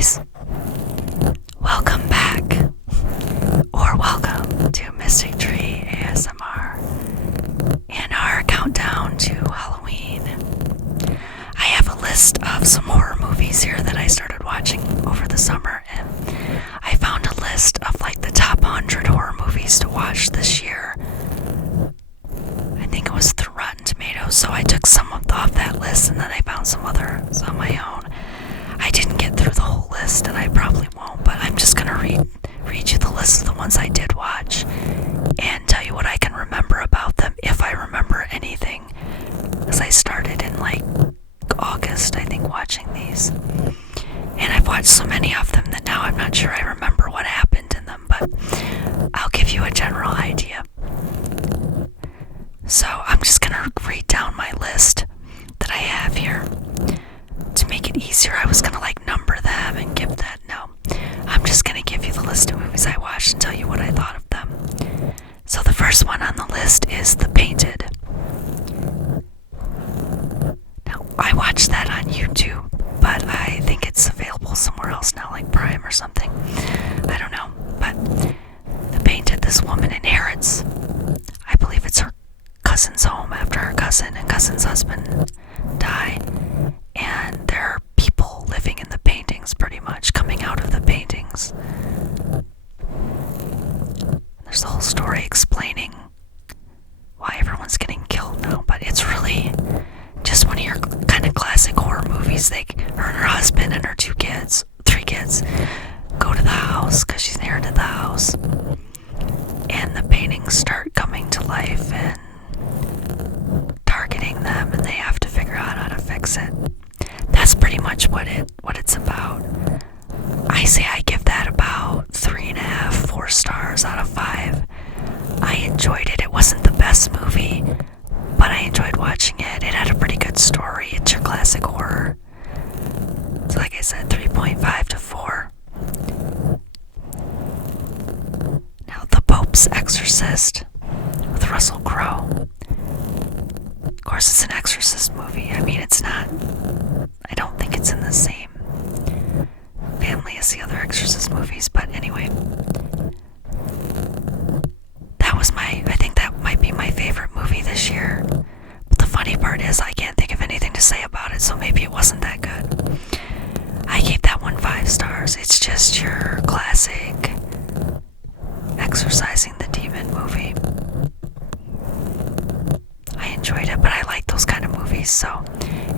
guys, welcome back, or welcome to Mystic Tree ASMR and our countdown to Halloween. I have a list of some horror movies here that I started watching over the summer, and I found a list of like the top 100 horror movies to watch this year. I think it was through Rotten Tomatoes, so I took some off that list and then I found some others on my own. I didn't get through the whole list, and I probably won't, but I'm just gonna read you the list of the ones I did watch and tell you what I can remember about them, if I remember anything, because I started in like August, I think, watching these, and I've watched so many of them that now I'm not sure I remember what happened in them, but I'll give you a general idea. So I'm just gonna read down my list that I have here. To make it easier, I was gonna like number them and give that. No, I'm just gonna give you the list of movies I watched and tell you what I thought of them. So the first one on the list is The Painted. Now, I watched that on YouTube, but I think it's available somewhere else now, like Prime or something. I don't know, but The Painted, this woman inherits, I believe it's her cousin's home after her cousin and cousin's husband die. And there are people living in the paintings, pretty much, coming out of the paintings. There's a whole story explaining why everyone's getting killed now, but it's really just one of your kind of classic horror movies. Her and her husband and her three kids, go to the house, because she's inherited the house, and the paintings start coming to life and targeting them, and they have to figure out how to fix it. That's pretty much what it's about. I say I give that about 3.5, 4 stars out of 5. I enjoyed it. It wasn't the best movie, but I enjoyed watching it. It had a pretty good story. It's your classic horror. So like I said, 3.5 to 4. Now, The Pope's Exorcist with Russell Crowe. Of course, it's an Exorcist movie. I mean, it's not... I don't think it's in the same family as the other Exorcist movies, but anyway. I think that might be my favorite movie this year. But the funny part is I can't think of anything to say about it, so maybe it wasn't that good. I gave that one 5 stars. It's just your classic exorcising the demon movie. I enjoyed it, but I like those kind of movies, so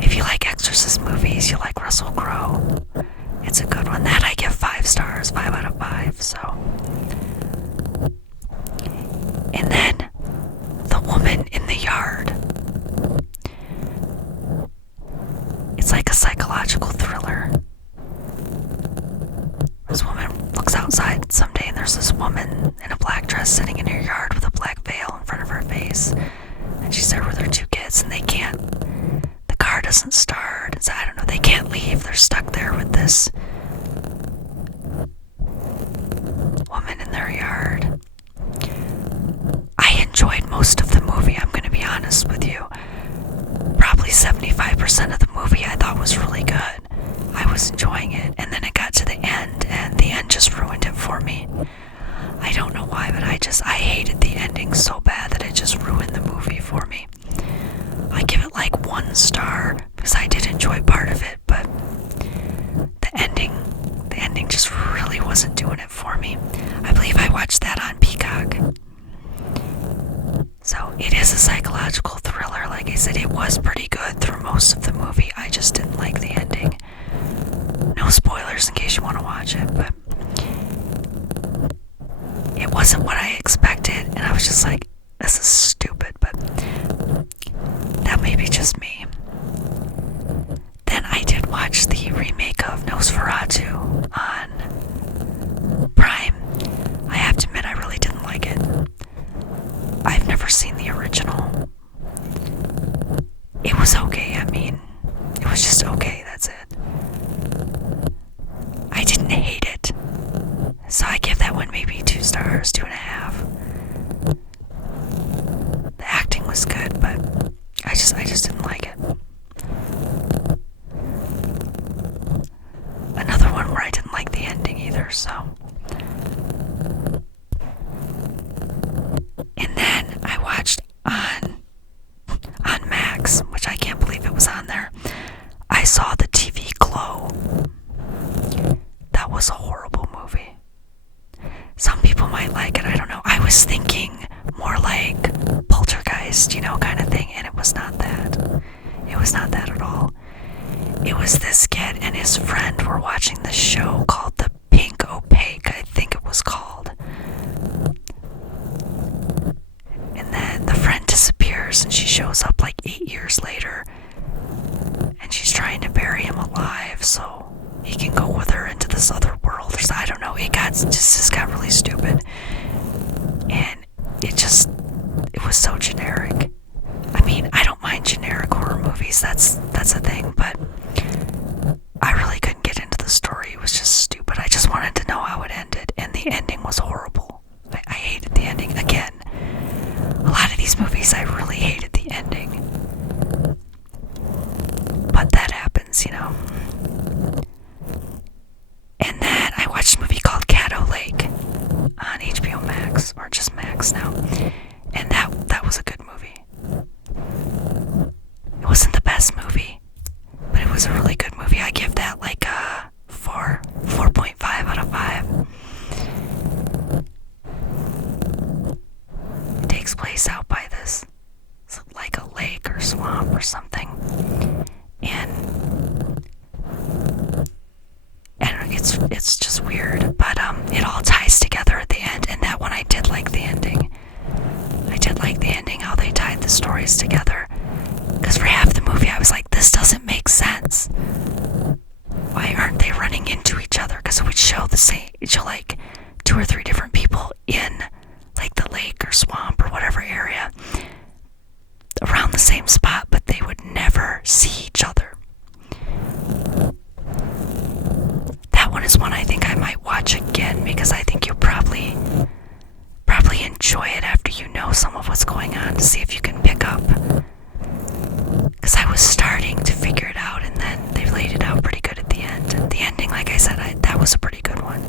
if you like Exorcist movies, you like Russell Crowe, it's a good one. That I give 5 stars, 5 out of 5, so. And then, The Woman in the Yard. It's like a psychological thriller. This woman looks outside someday and there's this woman in a black dress sitting in her yard with a black veil in front of her face. And she's there with her 2 kids, and the car doesn't start, and so I don't know, they can't leave, they're stuck there with this woman in their yard. I enjoyed most of the movie, I'm gonna be honest with you. Probably 75% of the movie I thought was really good. I was enjoying it, and then it got to the end, and the end just ruined it for me. I don't know why, but I hated the ending so bad that it just ruined the movie for me. I give it like 1 star because I did enjoy part of it, but the ending just really wasn't doing it for me. I believe I watched that on Peacock. So it is a psychological thriller. Like I said, it was pretty good through most of the movie. I just didn't like the ending. No spoilers in case you want to watch it, but it wasn't what I expected, and I was just like, this is stupid, but that may be just me. Then I did watch the remake of Nosferatu on Prime. I have to admit, I really didn't like it. I've never seen the original. It was okay, I mean, it was just okay, that's it. I didn't hate it. So I give that one maybe 2 stars, 2.5. The acting was good, but I just didn't like it. Another one where I didn't like the ending either, so. And then I watched on Max, which I can't believe it was on there. I saw the TV Glow. That was a horrible movie. Some people might like it, I don't know. I was thinking more like Poltergeist, kind of thing, and it was not that. It was not that at all. It was this kid and his friend were watching this show called The Pink Opaque, I think it was called. And then the friend disappears and she shows up like 8 years later. And she's trying to bury him alive so he can go with her into this other world. Or so, I don't know. It just got really stupid. And it was so generic. I mean, I don't mind generic horror movies. That's a thing, but I really couldn't get into the story. It was just stupid. I just wanted to know how it ended, and the ending was horrible. I hated the ending. Again, a lot of these movies, I really hated the ending. But that happens, And then I watched a movie called Caddo Lake on HBO Max, or just Max now. And that was a good movie. It wasn't the best movie, but it was a really good movie. I give that like a 4.5 out of 5. It takes place out by this, like a lake or swamp or something. And it's just weird, but it all ties together at the end, and that one I did like the ending. I did like the ending, how they tied the stories together. Because for half the movie I was like, this doesn't make sense. Why aren't they running into each other? Because it would show like 2 or 3 different people in like the lake or swamp or whatever area around the same spot, but they would never see each other. That one is one I think I might watch again, because I think you'll probably enjoy it after you know some of what's going on, to see if you can pick up. Because I was starting to figure it out, and then they laid it out pretty good at the end. The ending, like I said, that was a pretty good one.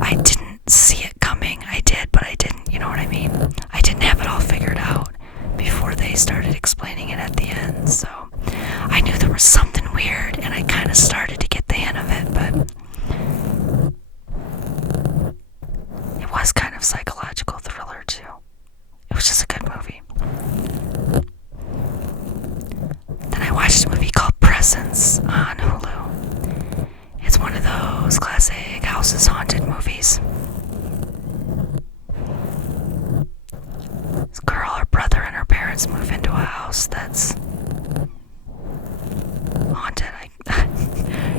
I didn't see it coming. I did, but I didn't, you know what I mean? I didn't have it all figured out before they started explaining it at the end, so I knew there was something weird, and I kind of started to get the hint of it, but it was kind of psychological thriller too. It was just a good movie. Then I watched a movie called Presence on Hulu. It's one of those classic houses haunted movies. This girl, her brother, and her parents move into a house that's haunted.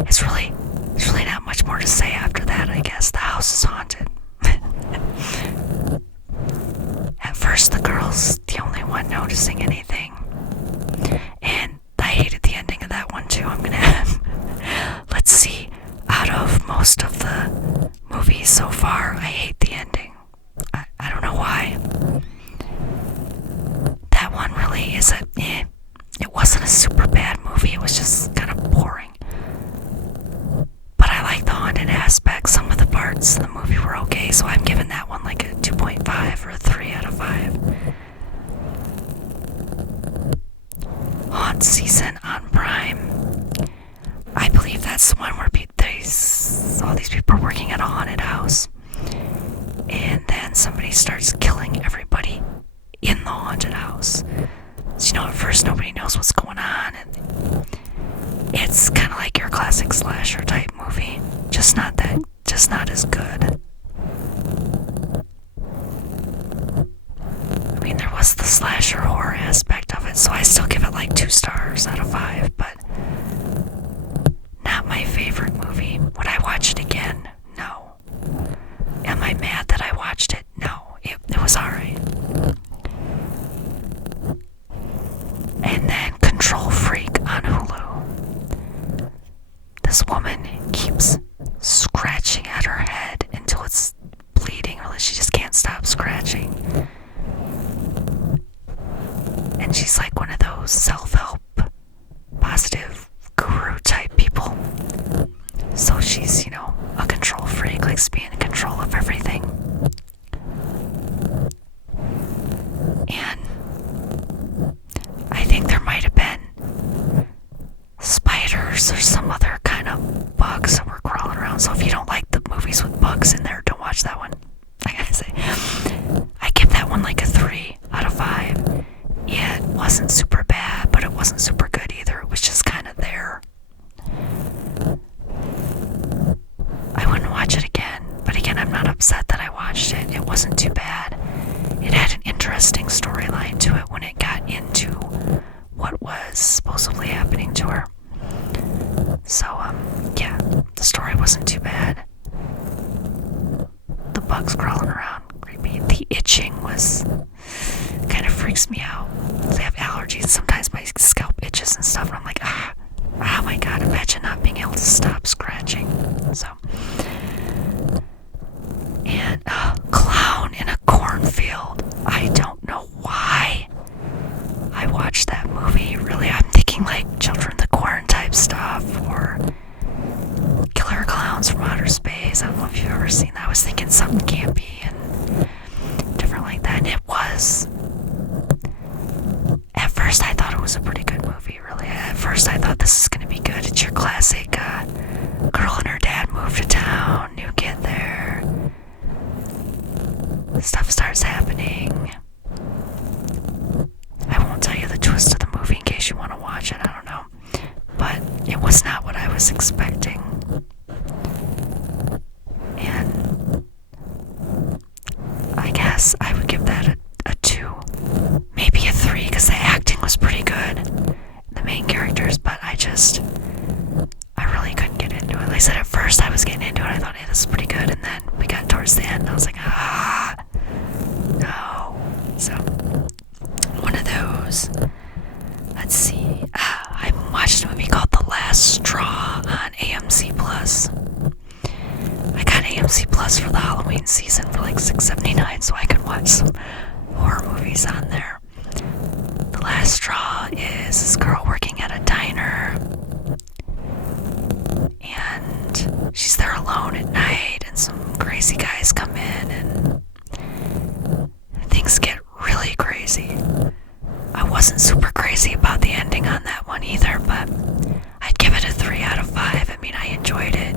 It's really not much more to say after that, I guess. The house is haunted. At first, the girl's the only one noticing anything. And I hated the ending of that one too. I'm gonna let's see. Out of most of the movies so far, I hate the ending. I don't know why. That one really is it wasn't a super bad movie. It was just kind of boring. But I like the haunted aspect. Some of the parts of the movie were okay, so I'm giving that one like a 2.5 or a 3 out of 5. Haunt Season on Prime. I believe that's the one where all these people are working at a haunted house, and then somebody starts killing everybody in the haunted house. So, at first nobody knows what's going on, and it's kind of like your classic slasher type movie, just not as good. I mean, there was the slasher horror aspect of it, so I still give it like 2 stars out of 5, but not my favorite movie. Would I watch it again? No. Am I mad that I watched it? No. It was alright. And then Control Freak on Hulu. This woman keeps scratching at her head until it's bleeding, or she just can't stop scratching. And she's like one of those self-help he's, a control freak, likes to be in control of everything. And I think there might have been spiders or some other kind of bugs that were crawling around. So if you don't like the movies with bugs in there, don't watch that one. I gotta say, I give that one like a 3 out of 5. It wasn't super bad, but it wasn't super good either. It was just kind of there. I wouldn't watch it again, but again, I'm not upset that I watched it. It wasn't too bad. It had an interesting storyline to it when it got into what was supposedly happening to her. So, yeah, the story wasn't too bad. The bugs crawling around, creepy. The itching was kind of freaks me out. I have allergies. Sometimes my scalp itches and stuff, and I'm like, oh my god, imagine not being able to stop scratching. So, and clown in a cornfield. I don't know why I watched that movie. Really, I'm thinking like Children of the Corn type stuff, or Killer Clowns from Outer Space. I don't know if you've ever seen that. I was thinking something campy and different like that, and it was. At first, I thought it was a pretty good movie, really. At first, I thought this is going to be good. It's your classic girl and her dad move to town, new kid there. Stuff starts happening. I won't tell you the twist of the movie in case you want to watch it, I don't know. But it was not what I was expecting. And I guess I would give that a 2. Maybe a 3, because the acting was pretty good. The main characters, but I really couldn't get into it. Like I said, at first I was getting into it. I thought, hey, this is pretty good. And then we got towards the end, and I was like, no. So, one of those. Let's see. I watched a movie called The Last Straw on AMC Plus. I got AMC Plus for the Halloween season for like $6.79, so I could watch some horror movies on there. The Last Straw is this girl working at a diner, and she's there alone at night, and some crazy guys come in, and things get really crazy. I wasn't super crazy about the ending on that one either, but I'd give it a 3 out of 5. I mean, I enjoyed it.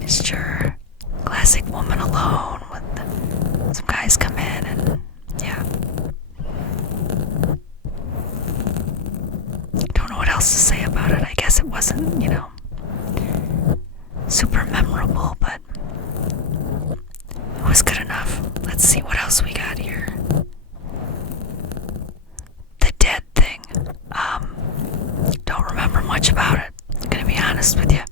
Just your classic woman alone with some guys come in, and yeah. Don't know what else to say about it. I guess it wasn't, super memorable, but it was good enough. Let's see what else we got here. The Dead Thing. Don't remember much about it. I'm gonna be honest with you.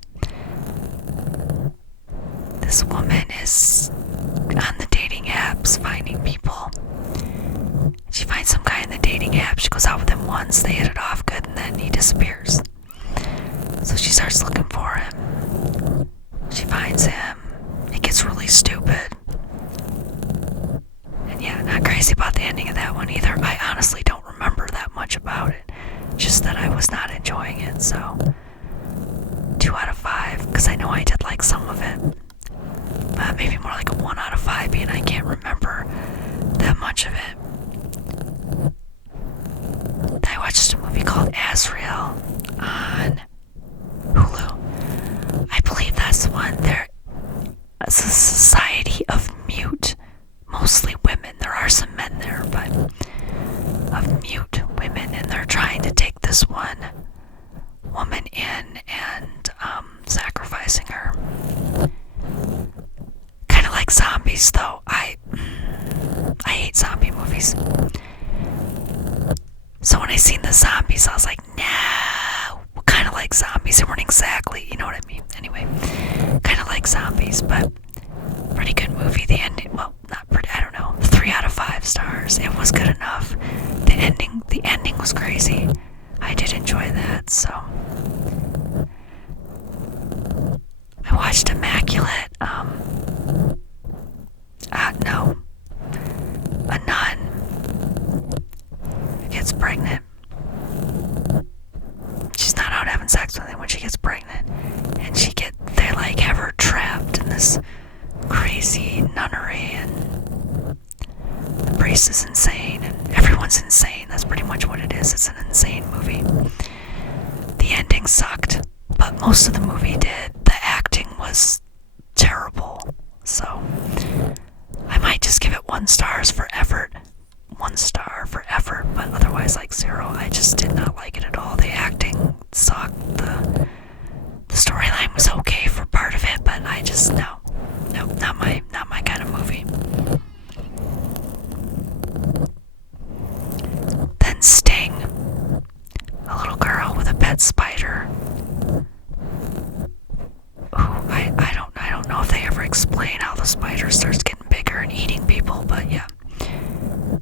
This woman is on the dating apps finding people. She finds some guy in the dating app. She goes out with him once. They hit it off good, and then he disappears. So she starts looking for him. She finds him. It gets really stupid. And yeah, not crazy about the ending of that one either. I honestly don't remember that much about it. Just that I was not enjoying it, so 2 out of 5, because I know I did like some of it. Maybe more like a 1 out of 5, being I can't remember that much of it. I watched a movie called Azrael on Hulu. I believe that's the one. It's a society of mute, mostly women. There are some men there, but of mute women, and they're trying to take this one woman in and sacrificing her. Kind of like zombies, though. I hate zombie movies. So when I seen the zombies, I was like, no. Kind of like zombies. They weren't exactly, you know what I mean? Anyway, kind of like zombies, but pretty good movie. The ending, well, not pretty, I don't know. 3 out of 5 stars. It was good enough. The ending was crazy. I did enjoy that, so. I watched Immaculate. No. A nun gets pregnant. She's not out having sex with him when she gets pregnant. most of the movie did. The acting was terrible. So I might just give it 1 star for effort. 1 star for effort, but otherwise like 0. I just did not like it at all. The acting sucked. The storyline was okay for part of it, but I just no, not my kind of movie. Then Sting, a little girl with a pet spider. Ooh, I don't know if they ever explain how the spider starts getting bigger and eating people, but yeah.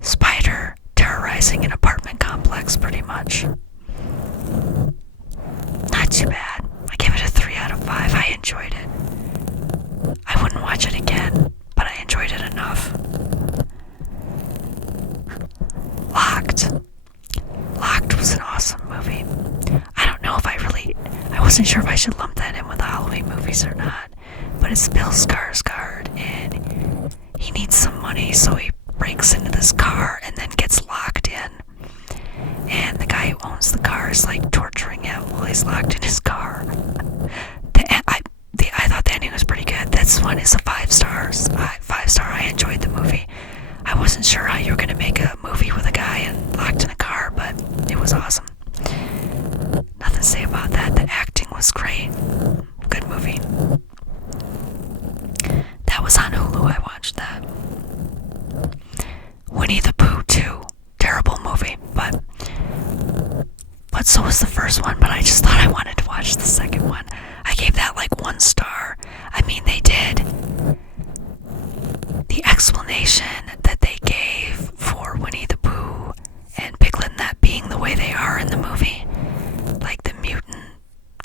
Spider terrorizing an apartment complex, pretty much. Not too bad. I give it a 3 out of 5. I enjoyed it. I wouldn't watch it again, but I enjoyed it enough. Locked. Locked was an awesome movie. I don't know if I wasn't sure if I should lump that in with the Halloween movies or not, but it's Bill Skarsgård, and he needs some money, so he breaks into this car and then gets locked in. And the guy who owns the car is like torturing him while he's locked in his car. I thought the ending was pretty good. This one is a 5 stars. 5 star. I enjoyed the movie. I wasn't sure how you were going to make a movie with a guy and locked in a car, but it was awesome. Nothing to say about that. The acting was great. Good movie. That was on Hulu. I watched that. Winnie the Pooh 2. Terrible movie, but so was the first one, but I just thought I wanted to watch the second one. I gave that like 1 star. I mean, they did. The explanation that they gave for Winnie the Pooh and Piglet, that being the way they are in the movie, like the mutant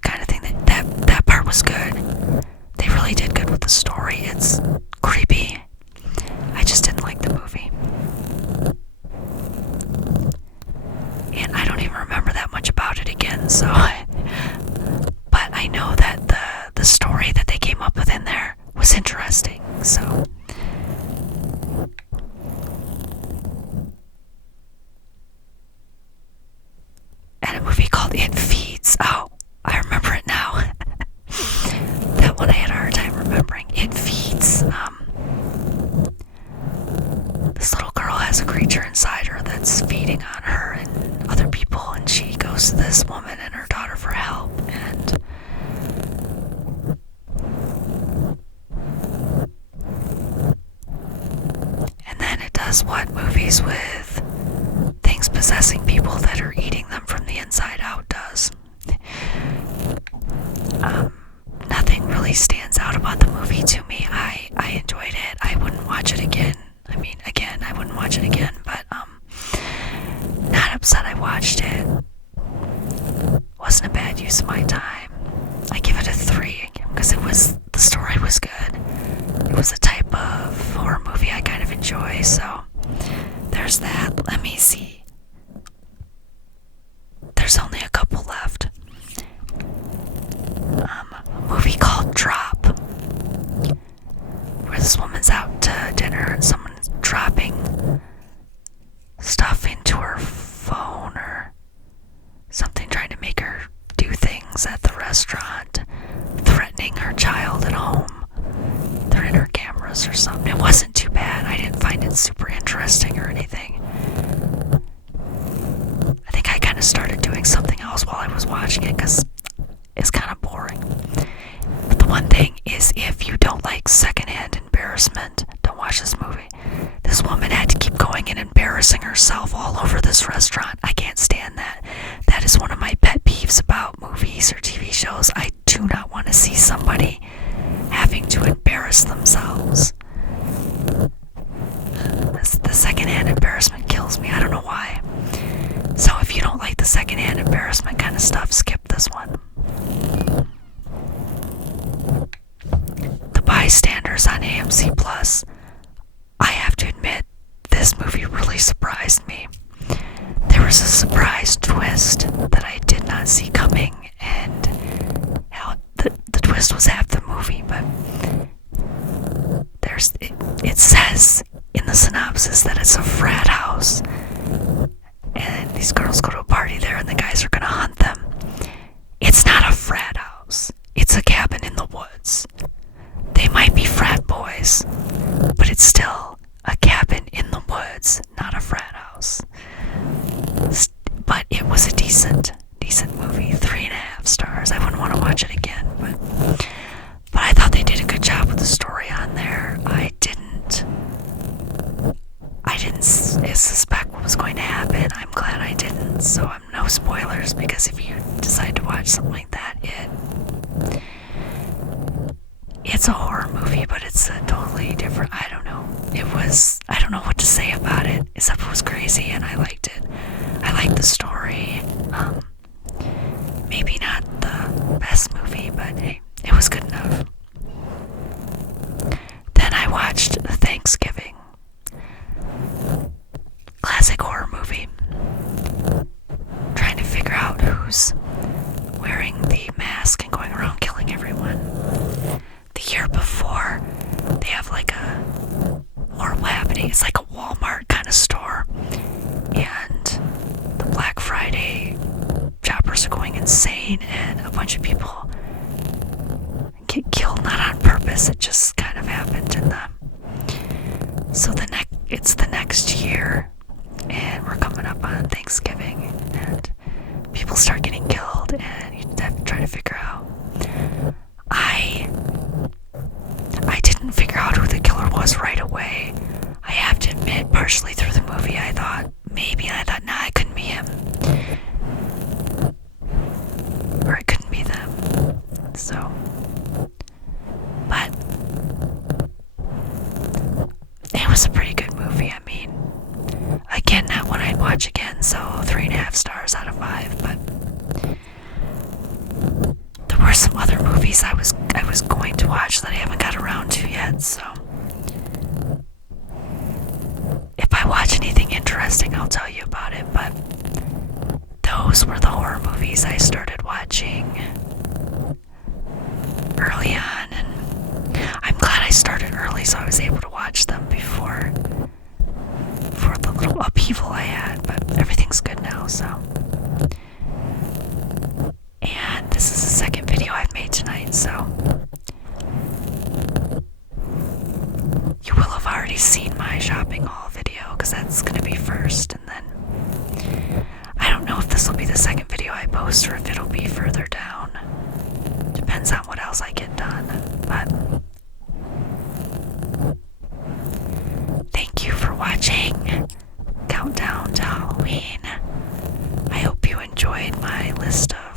kind of thing, that part was good. They really did good with the story. It's creepy. I just didn't like the movie. And I don't even remember that much about it again, so but I know that the story that they came up with in there was interesting, so and a movie called It Feeds. Oh, I remember it now. That one I had a hard time remembering. It Feeds. This little girl has a creature inside her that's feeding on her and other people, and she goes to this woman and her daughter for help, and then it does what movies with things possessing people that are eating them from the inside out does. Nothing really stands out about the movie to me. I enjoyed it. I wouldn't watch it again. I mean, again, I wouldn't watch it again, but not upset I watched it. Wasn't a bad use of my time. I give it a 3 because the story was good. It was a type of horror movie I kind of enjoy, so there's that. Let me see. There's only a couple left. A movie called Drop, where this woman's out to dinner and someone's dropping stuff into her phone or something, trying to make her do things at the restaurant, threatening her child at home. They're in her cameras or something. It wasn't too bad. I didn't find it super interesting or anything. I think I kind of started doing something else while I was watching it because it's kind of boring. But the one thing is, if you don't like secondhand embarrassment, don't watch this movie. This woman had to keep going and embarrassing herself all over this restaurant. I can't stand that. That is one of my pet peeves about movies or TV shows. I do not want to see somebody having to embarrass themselves. The secondhand embarrassment kills me. I don't know why. So if you don't like the secondhand embarrassment kind of stuff, skip this one. The Bystanders on AMC Plus. I have to admit, this movie really surprised me. There was a surprise twist that I did not see coming, and the twist was half the movie, but it says in the synopsis that it's a frat house, and these girls go to a party there and the guys are gonna hunt them. It's not a frat house. it's a horror movie, but it's a totally different. I don't know. I don't know what to say about it, except it was crazy and I liked it. I liked the story. Maybe not the best movie, but hey, it was good enough. Then I watched Thanksgiving. Classic horror movie. Trying to figure out who's wearing the mask and going around killing everyone. The year before, they have like a horrible happening. It's like a Walmart kind of store. And the Black Friday shoppers are going insane and a bunch of people get killed, not on purpose. It just kind of happened in the... So it's the next year and we're coming up on Thanksgiving and people start getting killed and you have to try to figure out. I didn't figure out who the killer was right away. I have to admit, partially through the movie, I thought maybe, and I thought, nah, it couldn't be him. Or it couldn't be them. So, but it was a pretty good movie. I mean, again, not one I'd watch again, so 3.5 stars out of 5, but there were some other movies I was going to watch that I haven't got around to yet, so if I watch anything interesting, I'll tell you about it, but those were the horror movies I started watching early on, and I'm glad I started early so I was able to watch them before for the little upheaval I had, but everything's good now, so. And this is the second video I've made tonight, so you will have already seen my shopping haul video, because that's going to be first, and then I don't know if this will be the second video I post or if it'll be further down. Depends on what else I get done, but thank you for watching Countdown to Halloween. I hope you enjoyed my list of